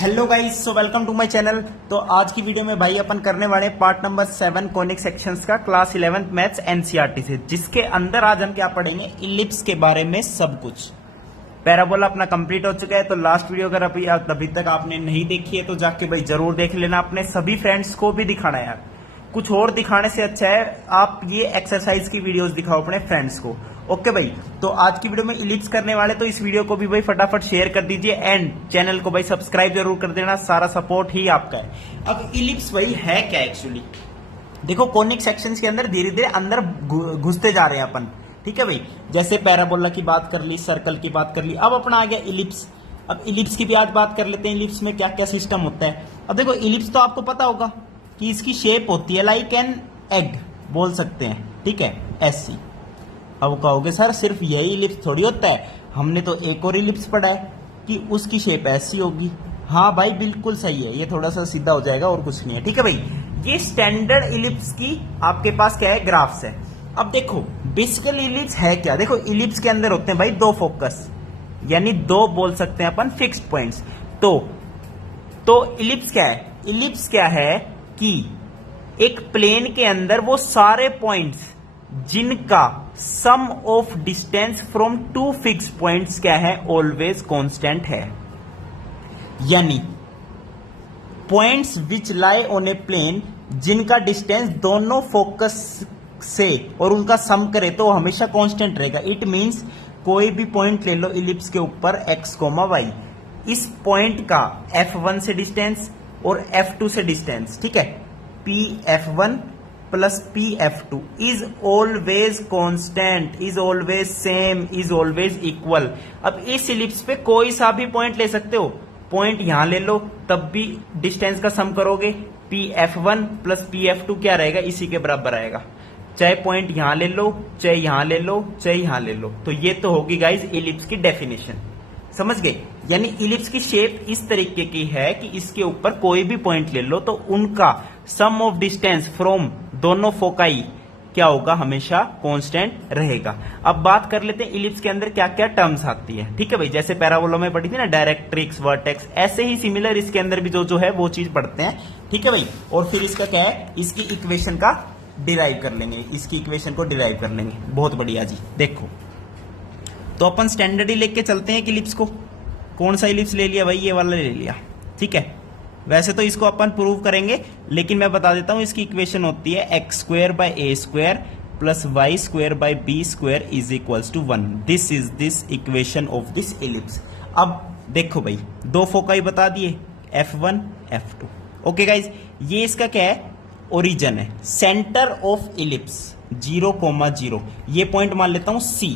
Hello guys, so welcome to my channel. तो आज की वीडियो में भाई अपन करने वाले पार्ट नंबर 7 कॉनिक सेक्शंस का क्लास 11th मैथ्स एनसीईआरटी से, जिसके अंदर आज हम क्या पढ़ेंगे, इलिप्स के बारे में सब कुछ। पैराबोला अपना कंप्लीट हो चुका है, तो लास्ट वीडियो अगर अभी तक आपने नहीं देखी है तो जाके भाई जरूर देख लेना। अपने सभी फ्रेंड्स को भी दिखाना यार, कुछ और दिखाने से अच्छा है आप ये एक्सरसाइज की वीडियोस दिखाओ अपने फ्रेंड्स को। ओके भाई, तो आज की वीडियो में इलिप्स करने वाले, तो इस वीडियो को भी भाई फटाफट शेयर कर दीजिए एंड चैनल को भाई सब्सक्राइब जरूर कर देना, सारा सपोर्ट ही आपका है। अब इलिप्स भाई है क्या एक्चुअली, देखो कॉनिक सेक्शंस के अंदर धीरे धीरे अंदर घुसते जा रहे हैं अपन, ठीक है भाई। जैसे पैराबोला की बात कर ली, सर्कल की बात कर ली, अब अपना आ गया इलिप्स। अब इलिप्स की भी आज बात कर लेते हैं, इलिप्स में क्या क्या सिस्टम होता है। अब देखो इलिप्स तो आपको पता होगा कि इसकी शेप होती है लाइक एन एग, बोल सकते हैं, ठीक है, ऐसी। अब कहोगे सर सिर्फ यही इलिप्स थोड़ी होता है, हमने तो एक और इलिप्स पढ़ा है कि उसकी शेप ऐसी होगी। हाँ भाई बिल्कुल सही है, ये थोड़ा सा सीधा हो जाएगा और कुछ नहीं है, ठीक है भाई। ये स्टैंडर्ड इलिप्स की आपके पास क्या है, ग्राफ्स है। अब देखो बेसिकली इलिप्स है क्या, देखो इलिप्स के अंदर होते हैं भाई दो फोकस, यानी दो बोल सकते हैं अपन फिक्स्ड पॉइंट्स। तो इलिप्स क्या है, इलिप्स क्या है कि एक प्लेन के अंदर वो सारे पॉइंट्स जिनका sum of distance from two fix points क्या है, ऑलवेज कांस्टेंट है। यानी points which lie on a plane जिनका डिस्टेंस दोनों फोकस से और उनका सम करे तो हमेशा कांस्टेंट रहेगा। इट मींस कोई भी पॉइंट ले लो इलिप्स के ऊपर x, y, इस पॉइंट का f1 से डिस्टेंस और f2 से डिस्टेंस, ठीक है, pf1 plus pf2 is always constant, is always same, is always equal. अब इस इलिप्स पे कोई सा भी पॉइंट ले सकते हो, पॉइंट यहां ले लो तब भी डिस्टेंस का सम करोगे, pf1 प्लस pf2 क्या रहेगा, इसी के बराबर आएगा। चाहे पॉइंट यहां ले लो, चाहे यहां ले लो, चाहे यहां ले लो। तो ये तो होगी गाइज इलिप्स की डेफिनेशन, समझ गए। यानी इलिप्स की शेप इस तरीके की है कि इसके ऊपर कोई भी पॉइंट ले लो तो उनका सम ऑफ डिस्टेंस फ्रॉम दोनों फोकाई क्या होगा, हमेशा कांस्टेंट रहेगा। अब बात कर लेते हैं इलिप्स के अंदर क्या क्या टर्म्स आती है, ठीक है भाई। जैसे पैराबोला में पढ़ी थी ना डायरेक्ट्रिक्स, वर्टेक्स, ऐसे ही सिमिलर इसके अंदर भी जो है वो चीज पढ़ते हैं, ठीक है भाई। और फिर इसका क्या है, इसकी इक्वेशन का डिराइव कर लेंगे, इसकी इक्वेशन को डिराइव कर लेंगे। बहुत बढ़िया जी। देखो तो अपन स्टैंडर्ड ही लेके चलते हैं कि इलिप्स को, कौन सा इलिप्स ले लिया भाई, ये वाला ले लिया, ठीक है। वैसे तो इसको अपन प्रूव करेंगे, लेकिन मैं बता देता हूं इसकी इक्वेशन होती है x square by a square plus y square by b square is equals to 1। This is this equation of this ellipse. अब देखो भाई दो फोकाई बता दिए, f1 f2। ओके गाइज, ये इसका क्या है, ओरिजिन है, सेंटर ऑफ इलिप्स 0,0। ये पॉइंट मान लेता हूं C,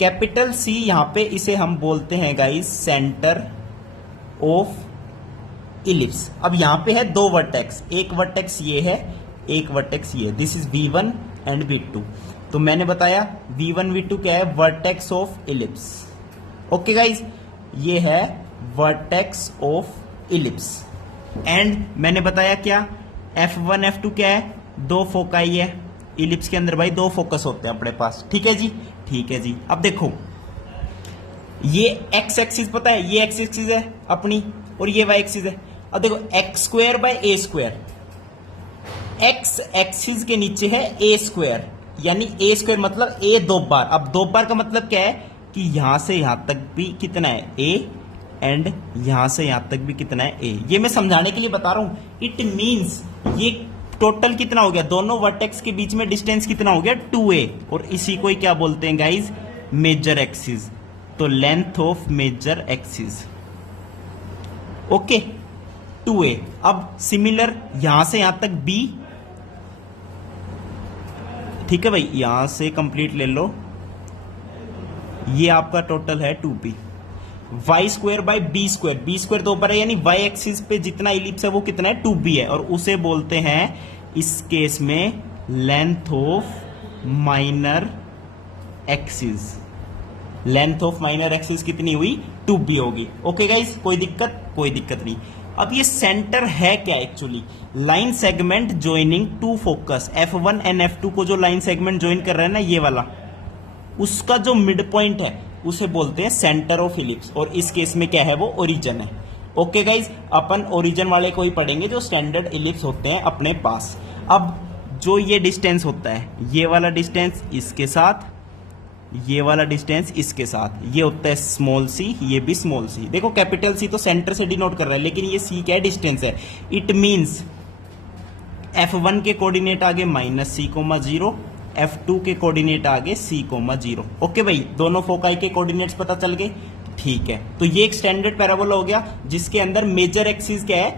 कैपिटल C, यहां पे इसे हम बोलते हैं गाइज सेंटर ऑफ इलिप्स। अब यहां पे है दो वर्टेक्स, एक वर्टेक्स ये है, एक वर्टेक्स ये, this is V1 and V2। तो मैंने बताया V1 V2 क्या है, vertex of ellipse. Okay guys, ये है वर्टेक्स ऑफ इलिप्स। एंड मैंने बताया क्या, F1 F2 क्या है, दो फोकाई है इलिप्स के अंदर भाई, दो फोकस होते हैं अपने पास, ठीक है जी, ठीक है जी। अब देखो ये x एक्सिस पता है, ये x एक्सिस है अपनी और ये y एक्सिस है। अब देखो x square by a square, x axis के नीचे है ए स्क्वायर, यानी ए स्क्वायर मतलब ए दो बार। अब दो बार का मतलब क्या है कि यहां से यहां तक भी कितना है a, एंड यहां से यहां तक भी कितना है a। ये मैं समझाने के लिए बता रहा हूं। इट मींस ये टोटल कितना हो गया, दोनों वर्टेक्स के बीच में डिस्टेंस कितना हो गया, 2a, और इसी को ही क्या बोलते हैं गाइज, मेजर एक्सिस। तो length of major axis, okay, 2a। अब सिमिलर यहां से यहां तक b, ठीक है भाई, यहां से कंप्लीट ले लो, ये आपका टोटल है 2b। Y square by b square, b square दो बार है, यानी वाई एक्सिस पे जितना इलिप्स है वो कितना है, 2b है, और उसे बोलते हैं इस केस में length of minor axis. Length of minor axis कितनी हुई, 2b होगी। ओके गाइस, कोई दिक्कत, कोई दिक्कत नहीं। अब ये सेंटर है क्या actually, line segment joining two focus, F1 and F2 को जो लाइन सेगमेंट ज्वाइन कर रहा है ना ये वाला, उसका जो मिड पॉइंट है उसे बोलते हैं सेंटर ऑफ इलिप्स, और इस केस में क्या है वो ओरिजिन है। ओके गाइज, अपन ओरिजिन वाले को ही पढ़ेंगे जो स्टैंडर्ड इलिप्स होते हैं अपने पास। अब जो ये डिस्टेंस होता है, ये वाला डिस्टेंस इसके साथ, ये वाला डिस्टेंस इसके साथ, ये होता है स्मॉल सी, ये भी स्मॉल सी। देखो कैपिटल सी तो सेंटर से डिनोट कर रहा है, लेकिन ये सी क्या है, डिस्टेंस है। इट मींस F1 के कोऑर्डिनेट आगे -c,0, F2 के कोऑर्डिनेट आगे c,0। ओके भाई, दोनों फोकाई के कोऑर्डिनेट्स पता चल गए। ठीक है, तो ये एक स्टैंडर्ड पैराबोला हो गया जिसके अंदर मेजर एक्सिस क्या है,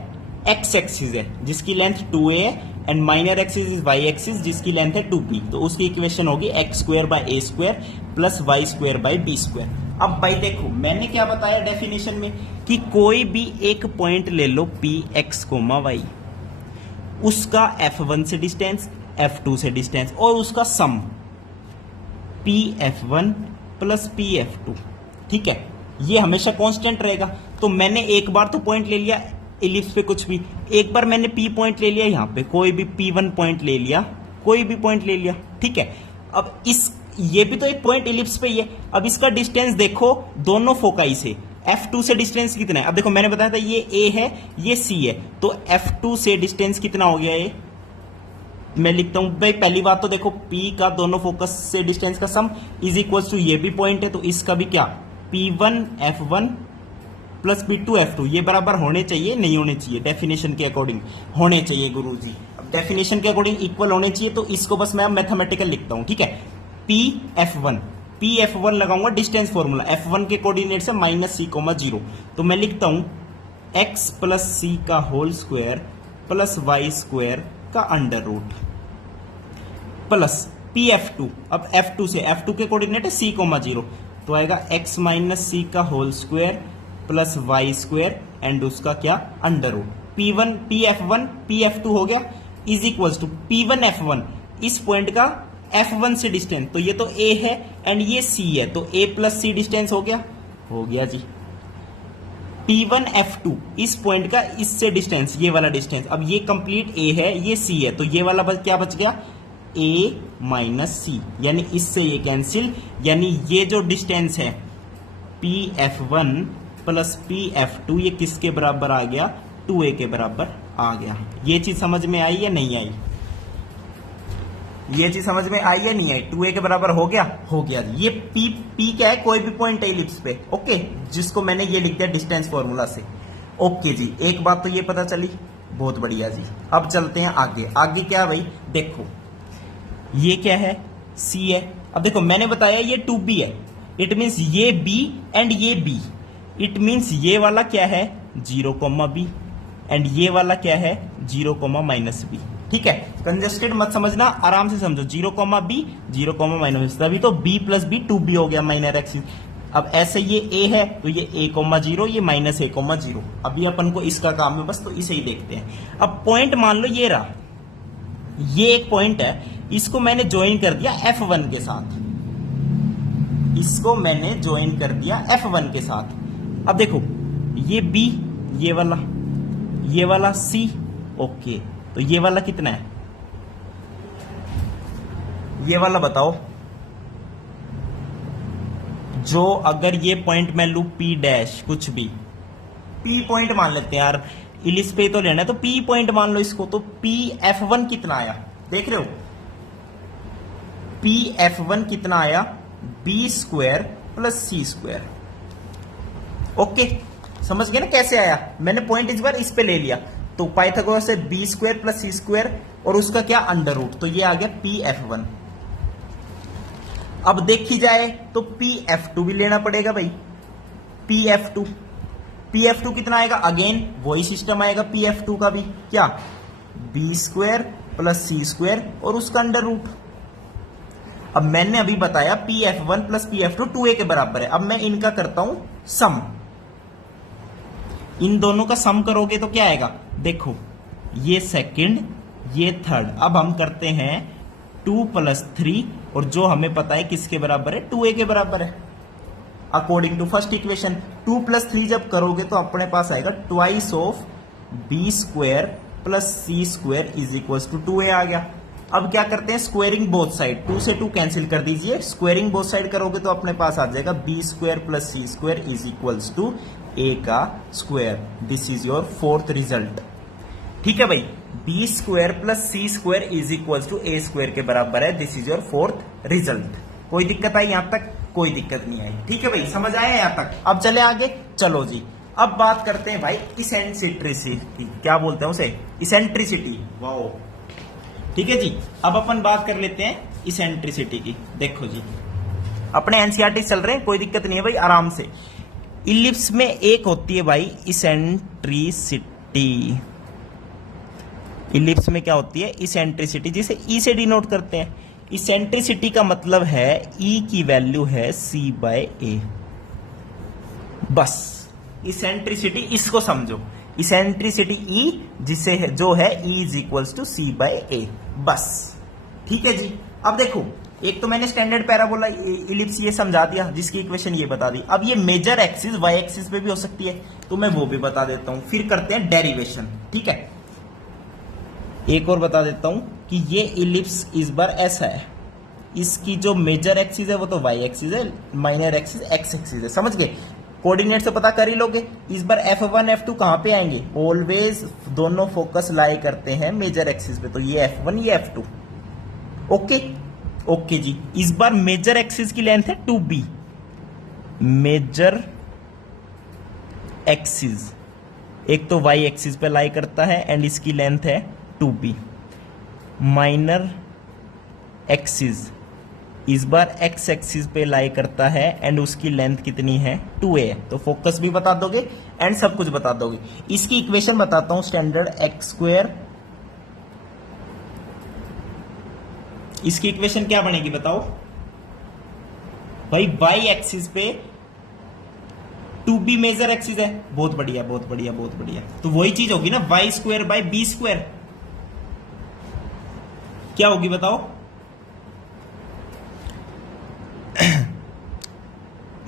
एक्स एक्सिस है जिसकी लेंथ 2a है, and minor axis is y axis जिसकी लेंथ है 2b। तो उसकी इक्वेशन होगी x² / a² plus y² / b²। अब भाई देखो मैंने क्या बताया डेफिनेशन में कि कोई भी एक पॉइंट ले लो px, y, उसका F1 से डिस्टेंस, F2 से डिस्टेंस और उसका सम pF1 प्लस pF2। ठीक है, ये हमेशा कांस्टेंट रहेगा। तो मैंने एक बार तो पॉइंट ले लिया इलिप्स पे कुछ भी, एक बार मैंने P पॉइंट ले लिया, यहाँ पे कोई भी P1 पॉइंट ले लिया, कोई भी पॉइंट ले लिया। ठीक है, अब ये भी तो एक पॉइंट इलिप्स पे ही है। अब इसका डिस्टेंस देखो दोनों फोकाई से, F2 से डिस्टेंस कितना है। अब देखो मैंने बताया था ये A है, ये C है, तो F2 से डिस्टेंस कितना हो गया ये, मैं लिखता हूं भाई। पहली बात तो देखो P का दोनों फोकस से डिस्टेंस का सम इज इक्वल टू, ये भी पॉइंट है तो इसका भी क्या, P1 F1 plus P2 F2, ये बराबर होने चाहिए, नहीं होने चाहिए, डेफिनेशन के अकॉर्डिंग होने चाहिए गुरुजी। अब डेफिनेशन के अकॉर्डिंग इक्वल होने चाहिए, तो इसको बस मैं मैथमेटिकल लिखता हूं। ठीक है, P F1 लगाऊंगा डिस्टेंस फॉर्मूला, F1 के कोऑर्डिनेट से -c,0, तो मैं लिखता हूं x प्लस c का होल स्क्वायर प्लस y² का अंडर रूट प्लस PF2। अब F2 के कोऑर्डिनेट है c,0, तो आएगा x माइनस c का whole square plus y² and उसका क्या, अंडर रूट। PF1 PF2 हो गया is equal to P1 F1, इस पॉइंट का F1 से डिस्टेंस, तो ये तो A है एंड ये C है, तो A प्लस C डिस्टेंस हो गया जी। P1 F2, इस पॉइंट का इससे डिस्टेंस, ये वाला डिस्टेंस, अब ये कंप्लीट A है, ये C है, तो ये वाला क्या बच गया, A माइनस C, यानी इससे ये कैंसिल, यानी ये जो डिस्टेंस है PF1 प्लस PF2 ये किसके बराबर आ गया, 2a के बराबर आ गया। ये चीज समझ में आई या नहीं आई, ये चीज समझ में आई या नहीं आई, 2a के बराबर हो गया। ये P क्या है, कोई भी पॉइंट है इलिप्स पे, ओके, जिसको मैंने ये लिख दिया डिस्टेंस फॉर्मूला से। ओके जी, एक बात तो ये पता चली, बहुत बढ़िया जी। अब चलते हैं आगे क्या है भाई, देखो ये क्या है, C है। अब देखो मैंने बताया ये 2b है, इट मीन्स ये B एंड ये B, इट मीन्स ये वाला क्या है 0,b एंड ये वाला क्या है 0,-b। ठीक है, कंजस्टेड मत समझना, आराम से समझो, 0,b 0,-, तभी तो b प्लस b 2b हो गया माइनर एक्सिस। अब ऐसे ये a है तो ये a,0, ये -a,0। अभी अपन को इसका काम है बस, तो इसे ही देखते हैं। अब पॉइंट मान लो ये रहा, ये एक पॉइंट है, इसको मैंने ज्वाइन कर दिया F1 के साथ, इसको मैंने ज्वाइन कर दिया F1 के साथ। अब देखो ये B, ये वाला C, ओके, तो ये वाला कितना है, ये वाला बताओ, जो अगर ये पॉइंट मैं लू P डैश, कुछ भी P पॉइंट मान लेते हैं यार, इलिप्स पे तो लेना है, तो P पॉइंट मान लो इसको, तो PF1 कितना आया, देख रहे हो, PF1 कितना आया, B² प्लस C²। ओके, समझ गए ना कैसे आया, मैंने पॉइंट इस बार इस पे ले लिया, तो पाइथागोरस से B² प्लस C² और उसका क्या, अंडर रूट, तो ये आ गया PF1। अब देखी जाए तो PF2 भी लेना पड़ेगा भाई, PF2 कितना आएगा, अगेन वही सिस्टम आएगा PF2 का भी, क्या, B² प्लस C² और उसका अंडर रूट। अब मैंने अभी बताया PF1 प्लस PF2 2a के बराबर है। अब मैं इनका करता हूं सम, इन दोनों का सम करोगे तो क्या आएगा, देखो ये सेकंड, ये थर्ड। अब हम करते हैं 2 + 3, और जो हमें पता है किसके बराबर है, 2a के बराबर है, अकॉर्डिंग टू फर्स्ट इक्वेशन। 2 + 3 जब करोगे तो अपने पास आएगा twice of B² plus C² is equal to 2a आ गया। अब क्या करते हैं, स्क्वेयरिंग बोथ साइड, 2 से 2 कैंसिल कर दीजिए, स्क्वेयरिंग बोथ साइड करोगे तो अपने पास आ जाएगा B² plus C² is equal to a का square. This is your fourth result. ठीक है भाई, b square plus c square is equal to a square के बराबर है। This is your fourth result. कोई दिक्कत आई यहां तक? कोई दिक्कत नहीं आई। ठीक है भाई, समझ आया यहां तक? अब चले आगे। चलो जी, अब बात करते हैं भाई इसेंट्रिसिटी। क्या बोलते हैं उसे? इसेंट्रिसिटी। वाओ, ठीक है जी। अब अपन बात कर लेते हैं इसेंट्रिसिटी की। देखो जी, अपने एनसीईआरटी चल रहे हैं, कोई दिक्कत नहीं है भाई, आराम से। इलिप्स में एक होती है भाई इसेंट्रिसिटी। इलिप्स में क्या होती है? इसेंट्रिसिटी, जिसे ई से डिनोट करते हैं। इसेंट्रिसिटी का मतलब है ई की वैल्यू है सी बाय ए। बस इसेंट्रिसिटी, इसको समझो। इसेंट्रिसिटी ई जिसे है, जो है e is equals to c by a. बस ठीक है जी। अब देखो, एक तो मैंने स्टैंडर्ड पैराबोला इलिप्स ये समझा दिया, जिसकी इक्वेशन ये बता दी। अब ये मेजर एक्सिस वाई एक्सिस पे भी हो सकती है, तो मैं वो भी बता देता हूं। फिर करते हैं डेरिवेशन। ठीक है, एक और बता देता हूं कि ये इलिप्स इस बार ऐसा है। इसकी जो मेजर एक्सिस है वो तो वाई एक्सिस है, माइनर एक्सिस एक्स एक्सिस है। समझ गए? कोऑर्डिनेट से पता कर ही लोगे। इस बार F1 F2 कहां पे आएंगे? ऑलवेज दोनों फोकस लाई करते हैं मेजर एक्सिस पे, तो ये F1 ये F2। ओके ओके जी। इस बार मेजर एक्सिस की लेंथ है 2b। मेजर एक्सिस एक तो y एक्सिस पे लाई करता है एंड इसकी लेंथ है 2b। माइनर एक्सिस इस बार x एक्सिस पे लाई करता है एंड उसकी लेंथ कितनी है? 2a। तो फोकस भी बता दोगे एंड सब कुछ बता दोगे। इसकी इक्वेशन बताता हूं, स्टैंडर्ड एक्स स्क्वायर। इसकी इक्वेशन क्या बनेगी बताओ भाई? y एक्सिस पे 2b मेजर एक्सिस है। बहुत बढ़िया बहुत बढ़िया बहुत बढ़िया। तो वही चीज होगी ना, y square by b square. क्या होगी बताओ?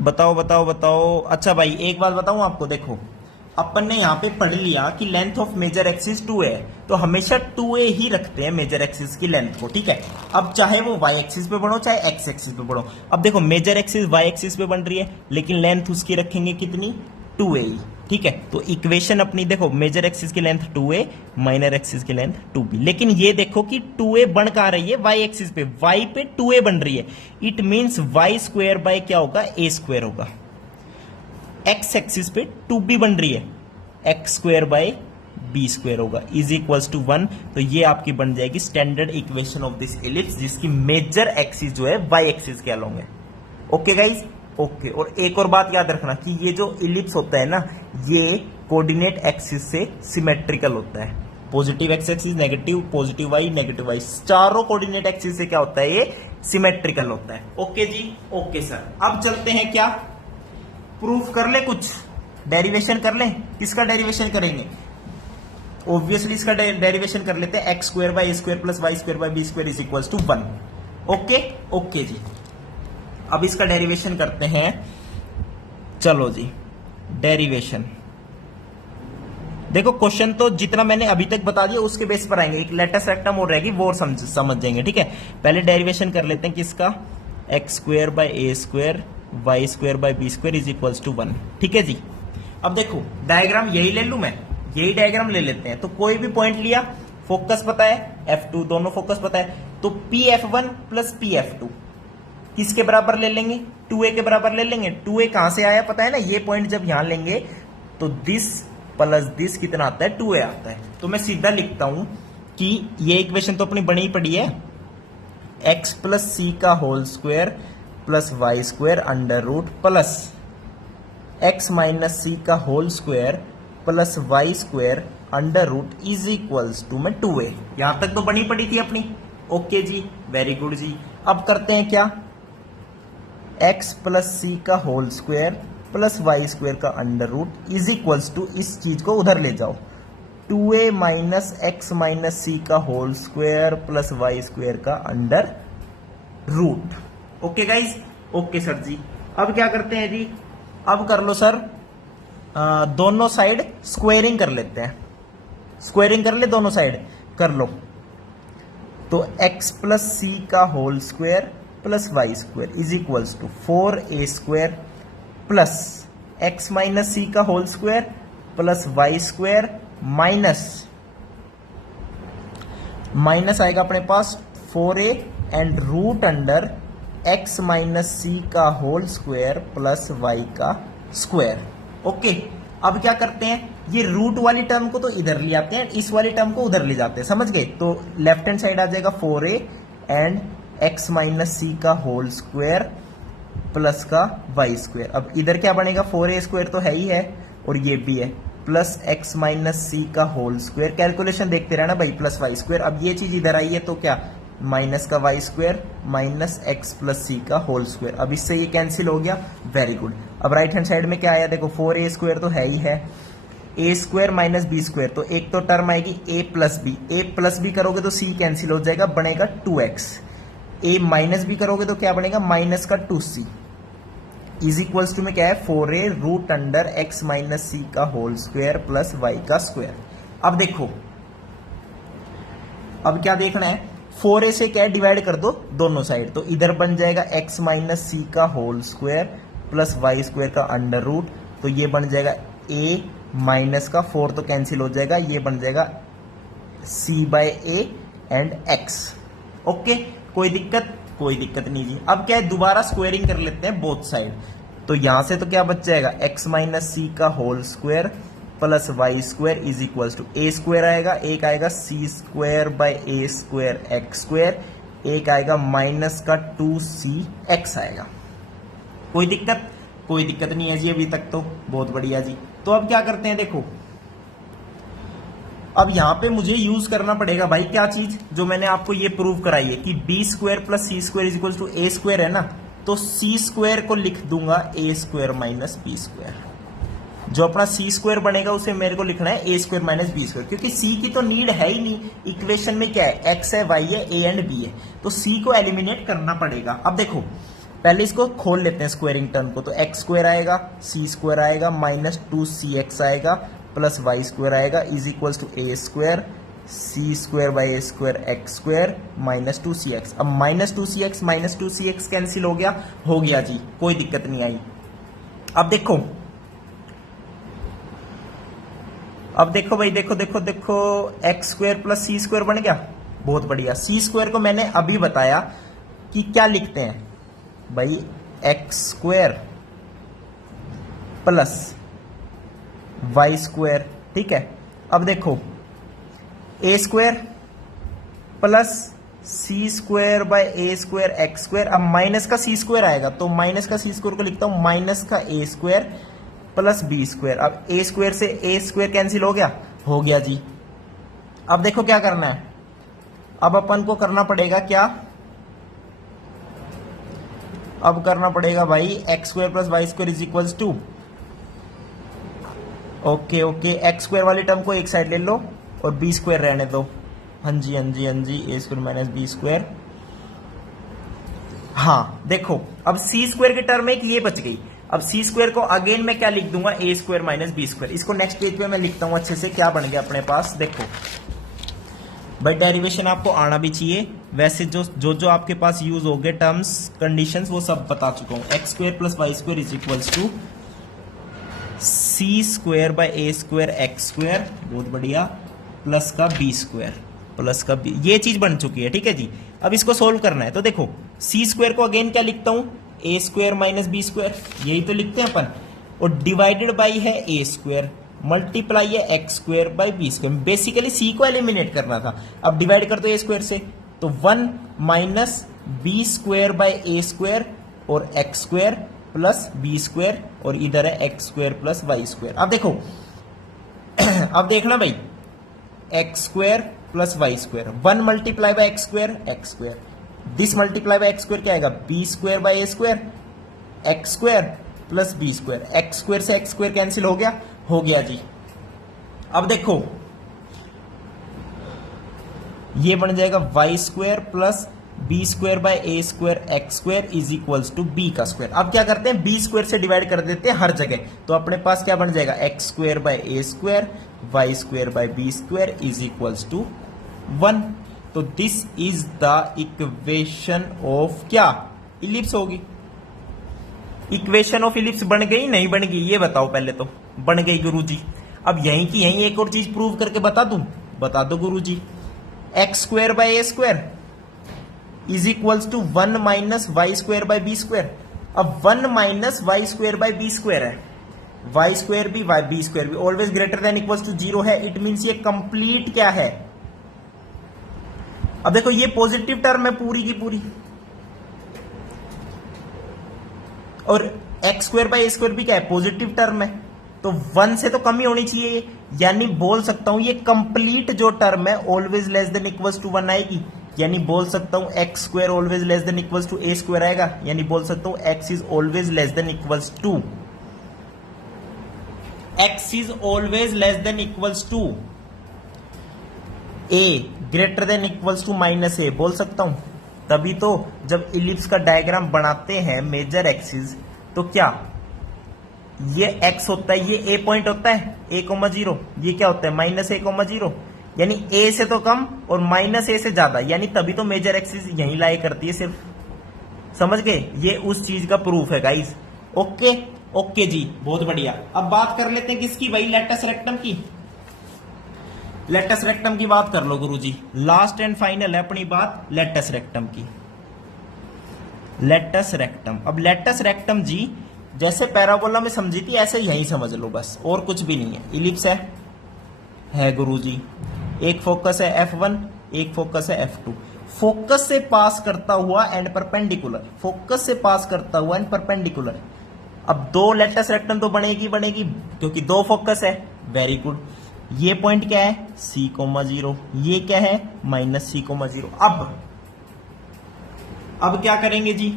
बताओ बताओ बताओ। अच्छा भाई, एक बात बताऊं आपको। देखो, अपन ने यहां पे पढ़ लिया कि length of major axis 2a है, तो हमेशा 2a ही रखते हैं मेजर एक्सिस की लेंथ को। ठीक है, अब चाहे वो y एक्सिस पे बढ़ो चाहे x एक्सिस पे बढ़ो। अब देखो, मेजर एक्सिस y एक्सिस पे बन रही है, लेकिन लेंथ उसकी रखेंगे कितनी? 2a ही। ठीक है, तो इक्वेशन अपनी देखो, मेजर एक्सिस की लेंथ 2a, माइनर एक्सिस की लेंथ 2b। लेकिन ये देखो कि 2a बन कहां रही है? y एक्सिस पे। y पे 2a बन रही है। It means y square bye क्या होगा? a स्क्वायर होगा। x एक्सिस पे 2b बन रही है, x square by b square होगा, इज इक्वल्स टू 1। तो ये आपकी बन जाएगी standard equation of this ellipse, जिसकी मेजर एक्सिस जो है y एक्सिस के अलोंग है। Okay guys, okay. और एक और बात याद रखना कि ये जो इलिप्स होता है ना, ये कोऑर्डिनेट एक्सिस से सिमेट्रिकल होता है। Positive x axis, negative, positive y, negative y, चारों कोऑर्डिनेट एक्सिस से क्या होता है? ये सिमेट्रिकल होता है। ओके जी, ओके सर। अब चलते हैं, क्या प्रूफ कर ले? कुछ डेरिवेशन कर ले। किसका डेरिवेशन करेंगे? ऑब्वियसली इसका डेरिवेशन कर लेते हैं। X square by a square plus y square by b square is equals to 1। Okay okay जी। अब इसका डेरिवेशन करते हैं। चलो जी, डेरिवेशन देखो। क्वेश्चन तो जितना मैंने अभी तक बता दिया उसके बेस पर आएंगे। एक लेटेस्ट आइटम और रहेगी, वो समझ जाएंगे। ठीक है, पहले डेरिवेशन कर लेते हैं किसका? X square by a square y square by b square is equals to 1। ठीक है जी। अब देखो, डायग्राम यही ले लू मैं, यही डायग्राम ले लेते हैं। तो कोई भी पॉइंट लिया, फोकस पता है F2, दोनों फोकस पता है, तो PF1 प्लस PF2 किसके बराबर ले लेंगे? 2a के बराबर ले लेंगे। 2a कहां से आया पता है ना? ये पॉइंट जब यहां लेंगे तो दिस प्लस दिस कितना आता है? 2a आता है। तो मैं सीधा लिखता हूं कि ये इक्वेशन तो अपनी बनी पड़ी है, x प्लस सी का whole square plus y square under root plus x minus c का whole square plus y square under root is equals to में 2a। यहां तक तो बनी पड़ी थी अपनी। ओके जी, वेरी गुड जी। अब करते हैं क्या? x प्लस सी का whole square plus y square का under root is equals to, इस चीज को उधर ले जाओ, 2a minus x minus c का whole square plus y square का under root. Okay guys, okay sir जी। अब क्या करते हैं जी? अब कर लो सर, दोनों साइड स्क्वायरिंग कर लेते हैं। स्क्वायरिंग कर ले, दोनों साइड कर लो। तो x प्लस सी का whole square plus y square is equals to 4a square plus x minus c का whole square plus y square minus आएगा अपने पास 4a and root under x minus c का whole square plus y का square. Okay, अब क्या करते हैं, ये रूट वाली टर्म को तो इधर ले आते हैं, इस वाली टर्म को उधर ले जाते हैं, समझ गए। तो लेफ्ट हैंड साइड आ जाएगा 4a and x minus c का होल स्क्वायर प्लस का वाई स्क्वायर। अब इधर क्या बनेगा, 4a स्क्वायर तो है ही है और ये भी है, प्लस एक्स माइनस सी का होल स्क्वायर, कैलकुलेशन देखते रहना भाई, प्लस वाई स्क्वायर। अब ये चीज इधर आई है तो क्या, माइनस का y square minus x plus c का होल स्क्वायर। अब इससे ये कैंसिल हो गया, वेरी गुड। अब राइट हैंड साइड में क्या आया, देखो 4a स्क्वायर तो है ही है, a square minus b square, तो एक तो टर्म आएगी a प्लस बी करोगे तो c कैंसिल हो जाएगा, बनेगा 2x। a माइनस बी करोगे तो क्या बनेगा, माइनस का 2c इज इक्वल्स टू में क्या है, 4a root under x minus c का होल स्क्वायर प्लस वाई का स्क्वायर। अब देखो, अब क्या देखना है, 4a से क्या है, डिवाइड कर दो दोनों साइड, तो इधर बन जाएगा x माइनस सी का whole square plus y square का अंडर रूट, तो ये बन जाएगा a माइनस का 4 तो कैंसिल हो जाएगा, ये बन जाएगा c by a and x। Okay, कोई दिक्कत नहीं जी। अब क्या है, दोबारा स्क्वायरिंग कर लेते हैं बोथ साइड, तो यहां से तो क्या बच जाएगा, x माइनस सी का whole square plus y square is equal to a square आएगा, एक आएगा c square by a square x square, एक आएगा माइनस का 2cx आएगा। कोई दिक्कत नहीं है जी अभी तक तो, बहुत बढ़िया जी। तो अब क्या करते हैं, देखो अब यहां पे मुझे यूज करना पड़ेगा भाई क्या चीज, जो मैंने आपको ये प्रूव कराई है कि b square plus c square is equal to a square है ना, तो सी स्क्वायर को लिख दूंगा a square minus b square. जो अपना सी स्क्वायर बनेगा उसे मेरे को लिखना है a square minus b square, क्योंकि सी की तो नीड है ही नहीं, इक्वेशन में क्या है, एक्स है, वाई है, ए एंड बी है, तो सी को एलिमिनेट करना पड़ेगा। अब देखो पहले इसको खोल लेते हैं स्क्वायरिंग टर्म को, तो एक्स स्क्वायर आएगा, सी स्क्वायर आएगा, माइनस 2cx आएगा, प्लस वाई स्क्वायर आएगा is equal to a square c square by a square x square minus 2cx। अब minus 2cx minus 2cx cancel हो गया जी, कोई दिक्कत नहीं आई। अब देखो भाई, देखो x square plus c square बन गया, बहुत बढ़िया। सी स्क्वायर को मैंने अभी बताया कि क्या लिखते हैं भाई, x square plus y square, ठीक है। अब देखो a square plus c square by a square x square, अब माइनस का सी स्क्वायर आएगा तो माइनस का सी स्क्वायर को लिखता हूं माइनस का ए स्क्वायर प्लस बी स्क्वायर। अब ए स्क्वायर से ए स्क्वायर कैंसिल हो गया जी। अब देखो क्या करना है, अब अपन को करना पड़ेगा क्या, अब करना पड़ेगा भाई x square plus y square is equal to, okay x square वाली टर्म को एक साइड ले लो और बी स्क्वायर रहने दो, हाँ जी ए स्क्वायर माइनस बी स्क्वायर। हाँ देखो अब सी स्क्वायर के टर्म एक ये बच गई, अब सी स्क्वायर को अगेन मैं क्या लिख दूंगा, a square minus b square. इसको नेक्स्ट पेज पे मैं लिखता हूं अच्छे से, क्या बन गया अपने पास, देखो बट डेरिवेशन आपको आना भी चाहिए, वैसे जो आपके पास यूज हो गए टर्म्स कंडीशंस वो सब बता चुका हूं। X square plus y square is equals to c square by a square x square, बहुत बढ़िया, प्लस का बी स्क्वायर प्लस का बी, ये चीज बन चुकी है, ठीक है जी। अब इसको सोल्व करना है, तो देखो सी स्क्वायर को अगेन क्या लिखता हूं, a square minus b square, यही तो लिखते हैं अपन, और डिवाइडेड बाई है ए स्क्वायर, मल्टीप्लाई है x square by b square. Basically c को एलिमिनेट करना था, अब डिवाइड कर दो ए स्क्वायर से, तो 1 minus b square by a square और x square plus b square, और इधर है x square plus y square. अब देखो अब देखना भाई, x square plus y square, 1 multiply by x square, this multiply by x square क्या आएगा, b square by a square, x square plus b square, x square से x square cancel हो गया जी। अब देखो ये बन जाएगा Y square plus b square by a square x square is equals to b का स्क्वायर। अब क्या करते हैं, बी स्क्वायर से डिवाइड कर देते हैं हर जगह, तो अपने पास क्या बन जाएगा, x square by a square y square by b square is equals to 1। तो this is the equation of क्या, इलिप्स होगी, इक्वेशन ऑफ इलिप्स बन गई नहीं बन गई ये बताओ पहले तो। बन गई गुरुजी। अब यहीं की यहीं एक और चीज प्रूव करके बता दूं। बता दो गुरुजी। X square by a square is equals to 1 minus y square by b square. अब 1 minus y square by b square है, वाई स्क्वायर भी वाई बी स्क्वायर भी always greater than equals to 0 है। इट मीन्स ये complete क्या है। अब देखो ये पॉजिटिव टर्म है पूरी की पूरी, और x square by a square भी क्या है, पॉजिटिव टर्म है, तो 1 से तो कम ही होनी चाहिए। यानी बोल सकता हूं ये कंप्लीट जो टर्म है always less than equals to 1 आएगी। यानी बोल सकता हूं x square always less than equals to a square आएगा। यानी बोल सकता हूं x is always less than equals to, x is always less than equals to a greater than equals to minus a बोल सकता हूं। तभी तो जब इलिप्स का डायग्राम बनाते हैं मेजर एक्सिस, तो क्या ये x होता है, ये a पॉइंट होता है a,0, ये क्या होता है माइनस a,0, यानी a से तो कम और माइनस a से ज्यादा, यानी तभी तो मेजर एक्सिस यहीं लाई करती है सिर्फ। समझ गए, ये उस चीज का प्रूफ है गाइस। ओके ओके जी, बहुत बढ़िया। अब बात कर लेते हैं किसकी भाई, लेटस रेक्टम की। लेटस रेक्टम की बात कर लो गुरुजी। लास्ट एंड फाइनल है अपनी बात लेटस रेक्टम की। लेटस रेक्टम, अब लेटस रेक्टम जी जैसे पैराबोला में समझी थी ऐसे यही समझ लो बस, और कुछ भी नहीं है। इलिप्स है गुरुजी, एक फोकस है F1, एक फोकस है F2। फोकस से पास करता हुआ एंड परपेंडिकुलर, फोकस से पास करता हुआ एंड परपेंडिकुलर। अब दो लेटस रेक्टम तो बनेगी बनेगी क्योंकि दो फोकस है। Very good. ये पॉइंट क्या है C,0, ये क्या है माइनस C,0। अब क्या करेंगे जी,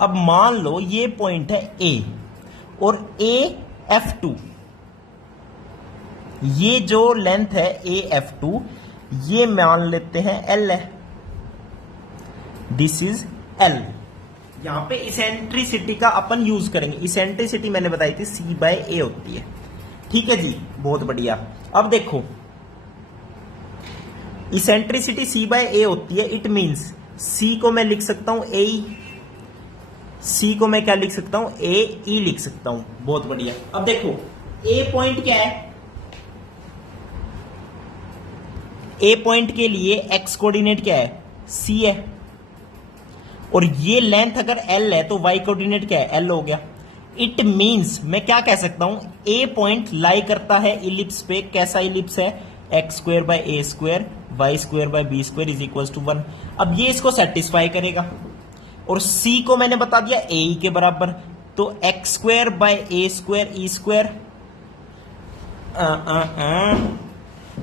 अब मान लो ये पॉइंट है A और A F2, ये जो लेंथ है A F2 ये मान लेते हैं L है, दिस इज L। यहां पे इसेंट्रिसिटी का अपन यूज करेंगे। इसेंट्रिसिटी मैंने बताई थी C/A होती है। ठीक है जी, बहुत बढ़िया। अब देखो इसेंट्रिसिटी C/A होती है, इट मींस C को मैं लिख सकता हूं AE, C को मैं क्या लिख सकता हूं AE लिख सकता हूं। बहुत बढ़िया। अब देखो A पॉइंट क्या है, A पॉइंट के लिए x कोऑर्डिनेट क्या है C है, और ये लेंथ अगर L है तो y कोऑर्डिनेट क्या है L हो गया। इट मींस मैं क्या कह सकता हूं, A पॉइंट लाई करता है इलिप्स पे। कैसा इलिप्स है, x square by a square y square by b square is equal to 1। अब ये इसको सेटिस्फाई करेगा, और C को मैंने बता दिया AE के बराबर, तो x square by a square e square.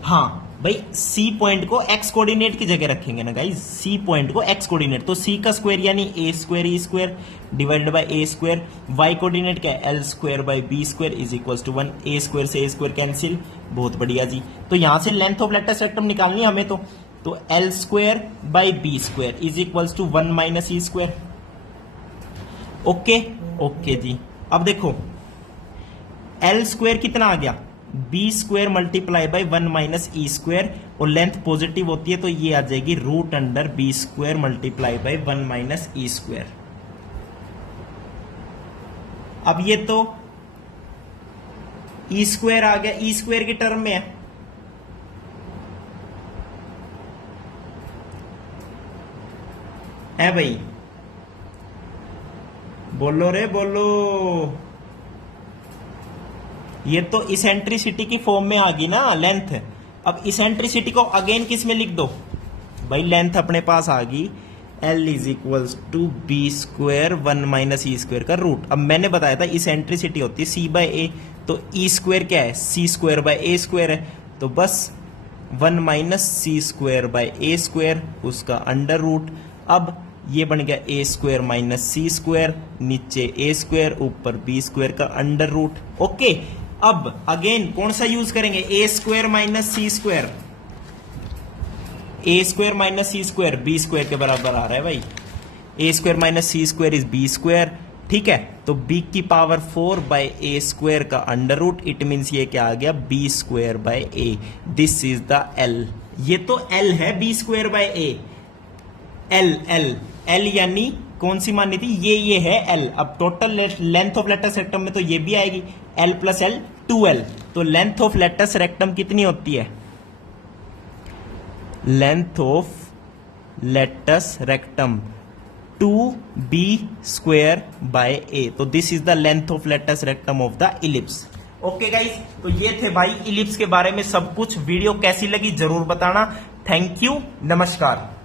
हाँ भाई C पॉइंट को x कोऑर्डिनेट की जगह रखेंगे ना गाइस, C पॉइंट को x कोऑर्डिनेट, तो C का स्क्वायर यानी a square e square divided by a square, y coordinate क्या है L square by b square is equal to 1। a square से a स्क्वायर कैंसिल। बहुत बढ़िया जी। तो यहां से लेंथ ऑफ लेटस रेक्टम निकालनी है हमें, तो L square by b square is equal to 1 minus e square. Okay okay जी। अब देखो L स्क्वायर कितना आ गया, b square multiply by 1 minus e square, और लेंथ पॉजिटिव होती है तो ये आ जाएगी root under b square multiply by 1 minus e square. अब ये तो ई स्क्वायर आ गया, ई स्क्वायर की टर्म में है भाई, बोलो रे बोलो। ये तो इसेंट्रिसिटी की फॉर्म में आ गई ना लेंथ। अब इसेंट्रिसिटी को अगेन किस में लिख दो भाई, लेंथ अपने पास आ गई L is equals to b square 1 minus e square का रूट। अब मैंने बताया था इसेंट्रिसिटी होती है C/A, तो ई स्क्वायर क्या है C square by A square है, तो बस 1 minus C square by A square उसका अंडर रूट। अब ये बन गया A square minus C square, नीचे A स्क्वायर ऊपर B स्क्वायर का अंडर रूट। ओके। अब अगेन कौन सा यूज करेंगे, A square minus C square, A square minus C square B square के बराबर आ रहा है भाई। A square minus C square is B square. ठीक है, तो B की पावर 4 बाय A स्क्वायर का अंडर रूट, इट मीन्स ये क्या आ गया B square by A। This is the L। ये तो L है B square by A। L यानी कौन सी मानी थी, ये है L। अब total length of latus rectum में तो ये भी आएगी L प्लस L 2L। तो लेंथ ऑफ लेटस रेक्टम कितनी होती है, length of latus rectum 2b² by a। तो this is the length of latus rectum of the ellipse. Okay guys, तो ये थे भाई इलिप्स के बारे में सब कुछ। वीडियो कैसी लगी जरूर बताना। थैंक यू, नमस्कार।